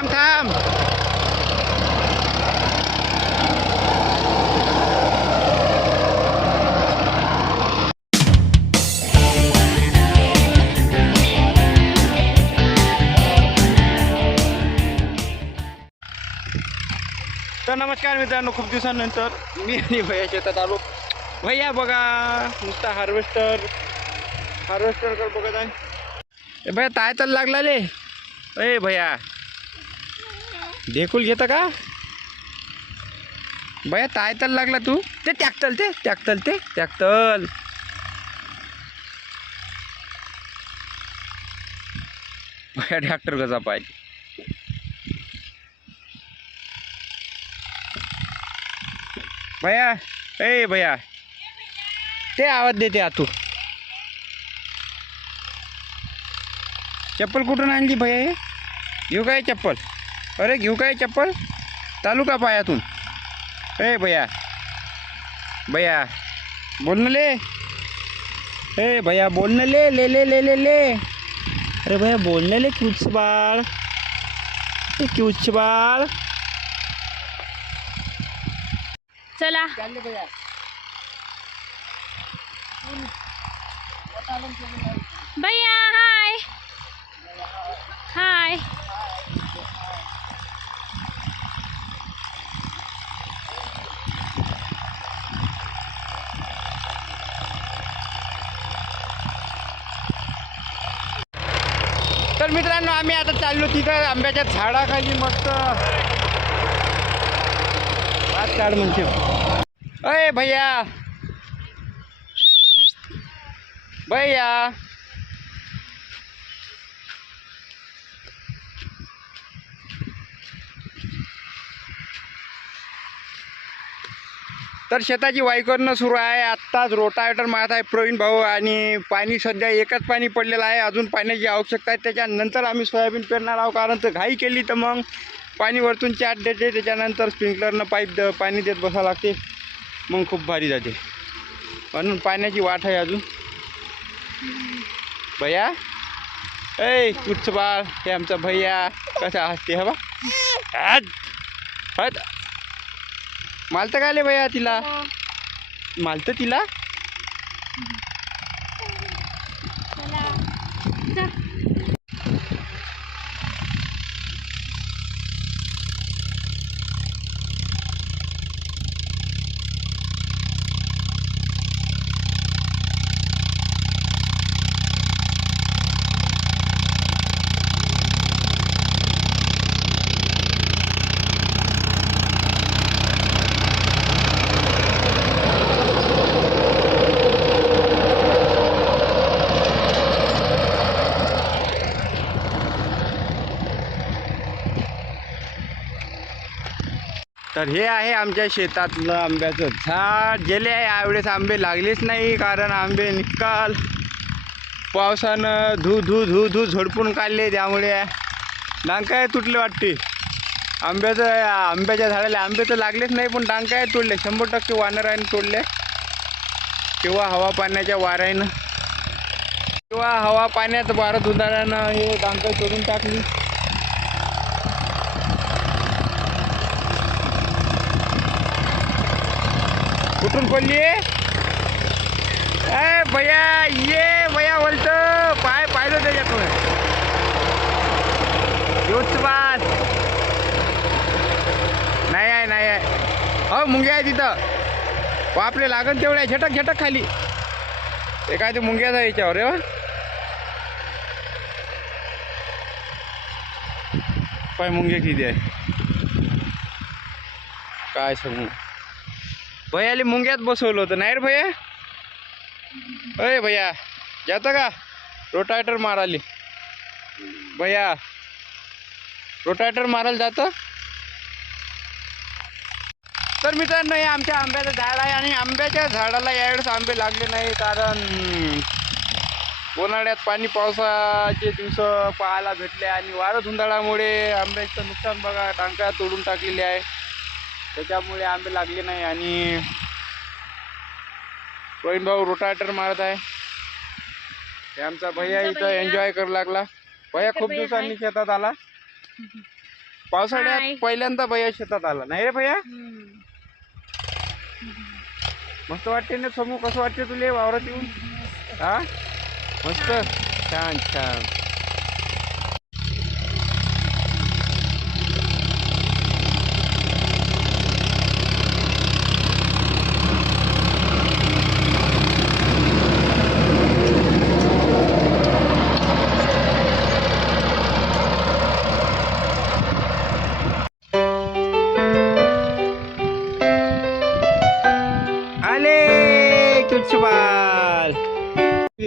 थांब थांब. तर नमस्कार मित्रांनो खूप दिवसानंतर मी आणि भैया शेतात आलो. भैया बघा नुसता हार्वेस्टर हार्वेस्टर कर बघत आहे. ए भैया ताय तर लागला रे. ए भैया. देखूल घेतं का? भैया तायतल लागला तू. ते ट्रॅक्टर ते ट्रॅक्टर ते ट्रॅक्टर भैया ट्रॅक्टर कसा पाहिजे भैया ए भैया ते आवाज देते आतू चप्पल कुठून आणली भैया येऊ काय चप्पल? अरे घेऊ काय चप्पल? चालू का पायातून. ए, भैया. भैया. बोलणं ले. ए, भैया बोलणं ले ले ले ले ले ले. अरे भैया बोलणं ले क्यूच बाळ. ए क्यूच चला. भैया. तर मित्रांनो आम्ही आता चाललो तिथं आंब्याच्या झाडाखाली मस्त. आज काढ म्हणते अय भैया. भैया. तर शेताची वाई करणं सुरू आहे. आत्ताच रोटावेटर मारत आहे प्रवीण भाऊ आणि पाणी सध्या एकच पाणी पडलेलं आहे. अजून पाण्याची आवश्यकता आहे. त्याच्यानंतर आम्ही सोयाबीन पेरणार आहोत. कारण तर घाई केली तर मग पाणी वरतून चाट देते. त्याच्यानंतर स्प्रिंकलरनं पाईप द पाणी देत बसावं लागते. मग खूप भारी जाते. म्हणून पाण्याची वाट आहे अजून. भैया? ऐ कुठचं बाळ हे आमचा भैया. कसा हसते हवा हट. हट. मालतं काय आले भैया तिला? मालतं तिला? तर हे आहे आमच्या शेतातलं आंब्याचं झाड. गेले आहे यावेळेस आंबे लागलेच नाही कारण आंबे निकाल. पावसानं धू धू धू धू झडपून काढले त्यामुळे. डांकाय तुटले वाटते. आंब्याचं आंब्याच्या झाडाला आंबे तर लागलेच नाही पण डांकाय तोडले. शंभर टक्के वानराने तोडले. किंवा हवा पाण्याच्या वाऱ्यानं. किंवा हवा पाण्यात वारं उदाहरणानं हे डांकाय तोडून टाकली. कुठून पडली. ए भया ये भया बोलत पाय पाहिलं त्याच्यातून. योच बात नाही आहे नाही आहे. हो मुंग्या आहे तिथं. वापले लागन तेवढ्या झटक झटक खाली. ते काय ते मुंग्याचा याच्यावर रे पाय मुंग्या किती आहे? काय सांगू? भैयाले मुंग्यात बसवलं होतं. नाही रे भैया? अय भैया जातं का? रोटायटर माराली भैया रोटायटर मारायला जातं? तर मित्रांनो हे आमच्या आंब्याचं झाड आहे आणि आंब्याच्या झाडाला यावेळेस आंबे लागले नाही कारण उन्हाळ्यात पाणी पावसाचे दिवस पाहायला भेटले आणि वारं धुंदाळामुळे आंब्याचं नुकसान बघा टांका तोडून टाकलेली आहे. त्याच्यामुळे आंबे लागले नाही आणि प्रवीण भाऊ रोटाटर मारत आहे. हे आमचा भैया इथं. एन्जॉय करू लागला. भैया खूप दिवसांनी? शेतात आला. पावसाळ्यात. पहिल्यांदा भैया शेतात आला. नाही रे भैया. मस्त वाटते ना समूह कसं वाटते तुले वावरात येऊन? हा? मस्त. छान छान.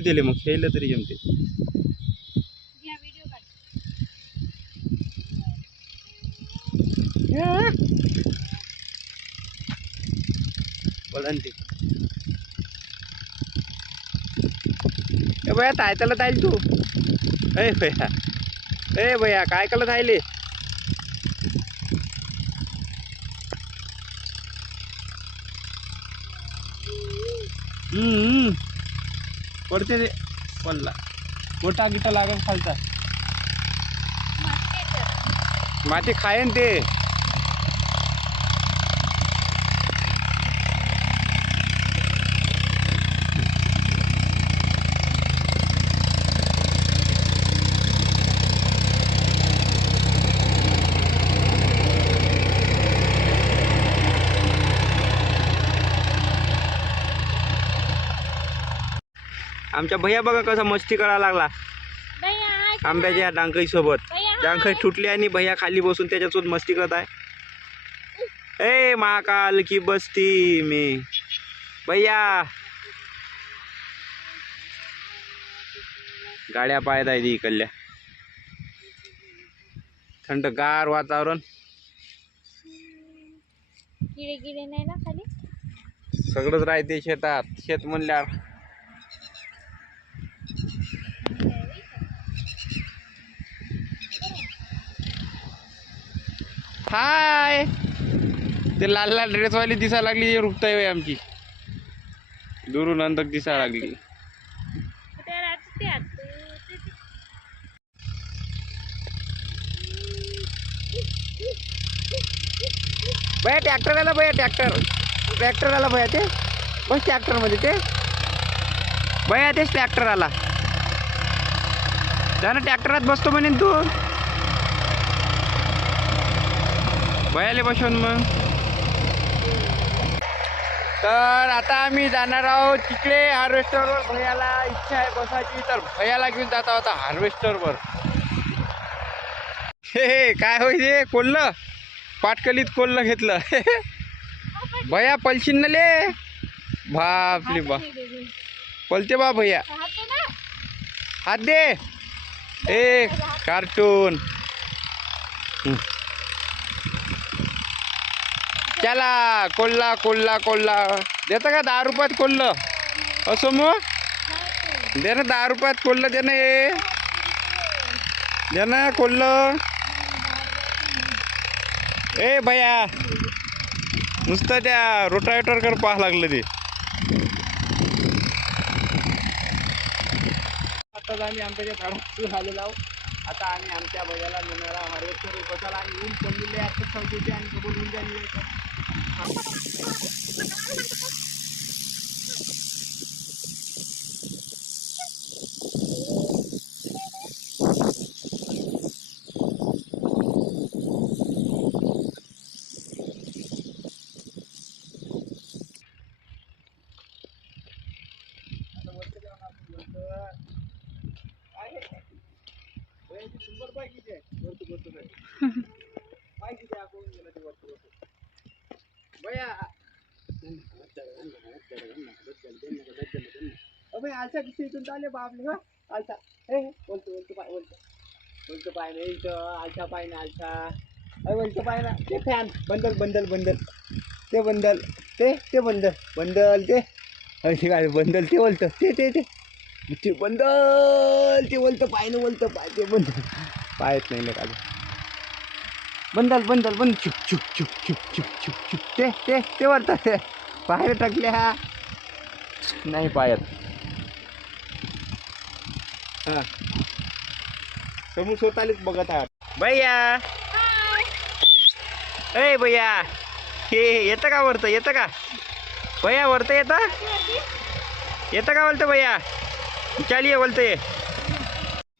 दिले मग? खेळलं तरी जमते. घ्या व्हिडिओ काढ. बोला ना ते ए भैया तायताला ताईल तू. ए भैया. ए भैया काय कला थायले हम्म. पडते रे पडला. मोठा गिटा लागेल खालचा. माती खायन ते. आमच्या भैया बघा कसा मस्ती करायला लागला? आंब्याच्या डांकई सोबत. भैया हाय. डांकई तुटली आणि भैया खाली बसून त्याच्यासोबत मस्ती करत आहे. ए महाकाल की बस्ती में. भैया. गाड्या पाहत आहे इकडल्या. थंडगार वातावरण. किडे गिडे नाही ना खाली? सगळंच राहते शेतात. शेत म्हणल्यावर. हाय. ते लाल लाल ड्रेसवाली दिसायला लागली रुकताय होय आमची. दुरून अंतक दिसायला लागली. भैया ट्रॅक्टर आला भैया ट्रॅक्टर ट्रॅक्टर आला भैया ते. बस ट्रॅक्टरमध्ये ते. भैया तेच ट्रॅक्टर आला त्यानं ट्रॅक्टरात बसतो म्हणेन तू. भयाले बसून मग. तर आता आम्ही जाणार आहोत तिकडे हार्वेस्टरवर भैयाला. इच्छा आहे बसायची तर भैयाला घेऊन जात आहोत हार्वेस्टरवर. हे हे काय होईल हे कोल्लं? पाटकलीत कोल्लं घेतलं. भैया पलशीन ना ले. बापली बा. पलते बा भैया. हात दे. ए कार्टून. त्याला कोल्हा कोल्हा कोल्हा. देतं का दहा रुपयात कोल्लं असं हो, मग दे ना दहा रुपयात कोल्लं दे ना हे. दे ना कोल्लं ए भैया. नुसतं त्या रोटावेटरकडे पाहा लागलं ते. आता आम्ही आमच्या झाडात आलेलो आहोत. आता आम्ही आमच्या भैयाला नेणारा हार्वेस्टर बसायला आणि ऊन पडलेले आता समजते आणि कबूल ऊन झालेली I'm अबे आलसा किती इथून चालले बापले हा। आलसा, ए बोलतो बोलतो पाय बोलतो बोलतो पाय ना इथं आलसा पाय ना, आलसा। अरे बोलतो पाय ना। ते फॅन बंदल बंदल बंदल ते बंदल ते ते बंदल बंदल ते अरे ते काय बंदल ते बोलतं ते ते ते ते बंदल ते बोलतं पाय ना बोलतं पाय ते बंदल पायच नाही का बंदल बंदल बंद. चुप चुप चुप चुप चुप चुप चुप. ते ते ते वरतात ते. बाहेर टाकल्या. नाही पायत हा. समोर स्वतःलाच बघत आहात. भैया. ए भैया. हे येतं का वरतं येतं का? भैया वरतं येतं? येतं का बोलतं भैया? चालिये बोलतं ये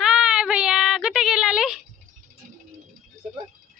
हाय भैया कुठे गेलाले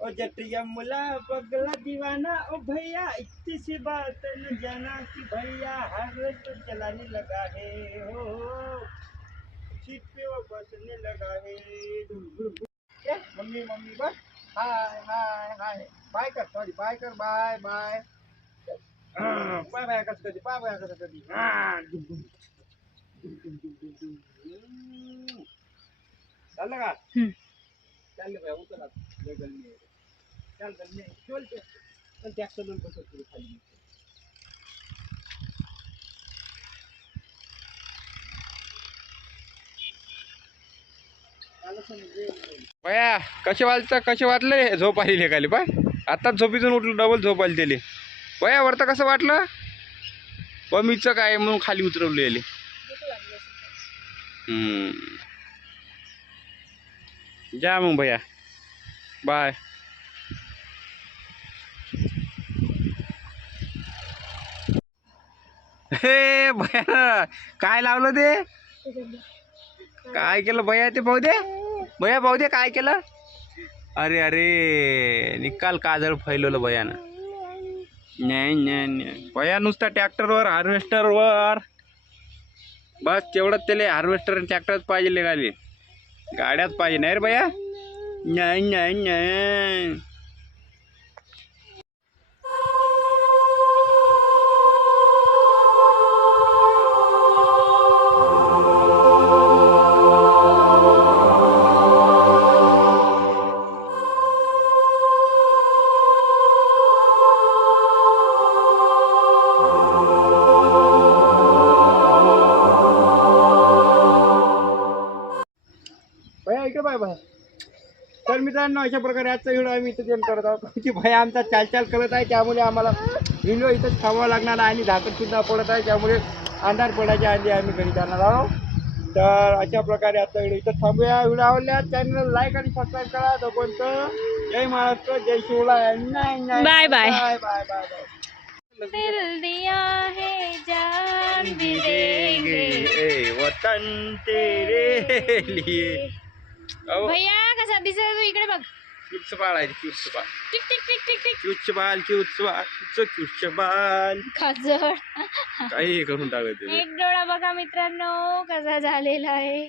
ओ जटिया मुला पगला दीवाना ओ भैया इतनी सी बात न जाना कि भैया हर रोज तो चलाने लगा है हो सीट पे वो बसने लगा है? मम्मी मम्मी बस हाय हाय हाय बाय कर सॉरी बाय कर बाय बाय बाय बाय कसं कधी बाय बाय कसं कधी हा, दुम. हम्म. चालले बाय उतर आता. लय गरमी आहे. त्या खाली कसे वाजता कसे वाटले झोप आली लेखाली पाय. आताच झोपीतून उठलो डबल झोप आली त्याले. बया वरतं कसं वाटलं? पमीचं काय म्हणून खाली उतरवलेले हम्म. जा मग भैया. बाय. हे भया काय लावलं ते? काय केलं भैया ते भाऊ दे? भैया भाऊ दे काय केलं? अरे अरे निकाल काजळ फैलवलं भयानं. नाही नाही नाही भया नुसता ट्रॅक्टरवर हार्वेस्टरवर. बस तेवढंच त्याला हार्वेस्टर आणि ट्रॅक्टरच पाहिजे गाडी गाड्याच पाहिजे नाही रे भैया? नाही नाही नाही मित्रांनो अशा प्रकारे आजचा व्हिडिओ आम्ही इथं जेवण करत आहोत. की भैया आमचा चाल चाल करत आहे त्यामुळे आम्हाला व्हिडिओ इथंच थांबावं लागणार आहे आणि झाकण सुद्धा पडत आहे त्यामुळे अंधार पडायच्या आधी आम्ही घरी जाणार आहोत. तर अशा प्रकारे आजचा व्हिडिओ इथं थांबूया. व्हिडिओ आवडल्या चॅनल लाईक आणि सबस्क्राईब करा. तोपर्यंत जय महाराष्ट्र जय शिवला. बाय बाय बाय बाय दिल दिया है जान भी देंगे ए वतन तेरे लिए। अहो भैया कसा दिसत तू इकडे बघ. क्यूच बाळ आहे क्यूच बाळ टिक टिक टिक टिक टिक. क्यूच बाल क्यूच बाल क्यूच बाल खाजड काही करून टाकत एक डोळा बघा मित्रांनो कसा झालेला आहे.